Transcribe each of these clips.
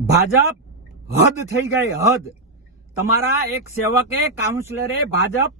ભાજપ હદ થઈ ગઈ, હદ. તમારા એક સેવકે કાઉન્સિલરે ભાજપ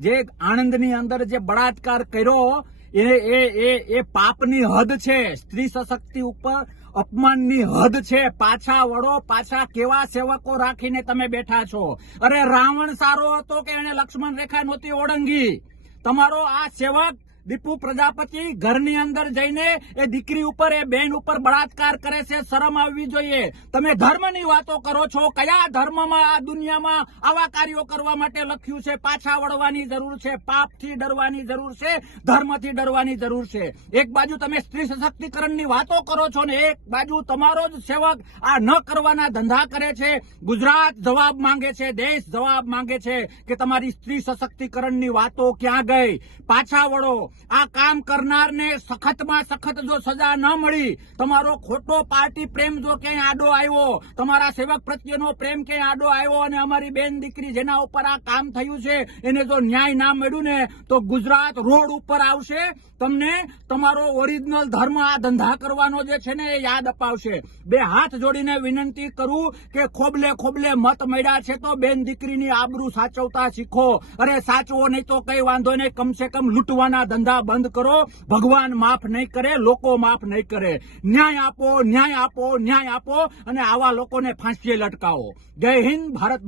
જે આણંદની અંદર જે બળાત્કાર કર્યો, એ એ એ એ પાપની હદ છે. સ્ત્રી સશક્તિ ઉપર અપમાનની હદ છે. પાછા વળો, પાછા કેવા સેવકો રાખીને તમે બેઠા છો? અરે રાવણ સારો હતો કે એને લક્ષ્મણ રેખા નહોતી ઓળંગી? તમારો આ સેવક દીપુ પ્રજાપતિ ઘરની અંદર જઈને એ દીકરી ઉપર, એ બેન ઉપર બળાત્કાર કરે છે, શરમ આવવી જોઈએ. તમે ધર્મની વાતો કરો છો, કયા ધર્મમાં આ દુનિયામાં આવા કાર્યો કરવા માટે લખ્યું છે? પાછા વળવાની જરૂર છે, પાપથી ડરવાની જરૂર છે, ધર્મથી ડરવાની જરૂર છે. એક બાજુ તમે સ્ત્રી સશક્તિકરણની વાતો કરો છો ને, એક બાજુ તમારો જ સેવક આ ન કરવાના ધંધા કરે છે. ગુજરાત જવાબ માંગે છે, દેશ જવાબ માંગે છે કે તમારી સ્ત્રી સશક્તિકરણની વાતો ક્યાં ગઈ? પાછા વળો. આ કામ કરનારને સખતમાં સખત જો સજા ન મળી, તમારો ખોટો પાર્ટી પ્રેમ જો ક્યાંય આડો આવ્યો, તમારા સેવક પ્રત્યેનો પ્રેમ ક્યાંય આડો આવ્યો અને અમારી બેન દીકરી જેના ઉપર આ કામ થયું છે, એને જો ન્યાય ના મળ્યું ને, તો ગુજરાત રોડ ઉપર આવશે, તમને તમારો ઓરિજિનલ ધર્મ આ ધંધા કરવાનો જે છે ને એ યાદ અપાવશે. બે હાથ જોડીને વિનંતી કરું કે ખોબલે ખોબલે મત મળ્યા છે તો બેન દીકરીની આબરૂ સાચવતા શીખો. અરે સાચવો નહીં તો કઈ વાંધો નહીં, કમસે કમ લૂંટવાના ધંધા બંધ કરો, ભગવાન માફ નહીં કરે, લોકો માફ નહીં કરે. ન્યાય આપો ન્યાય આપો ન્યાય આપો, અને આવા લોકોને ફાંસીએ લટકાવો. જય હિન્દ, ભારત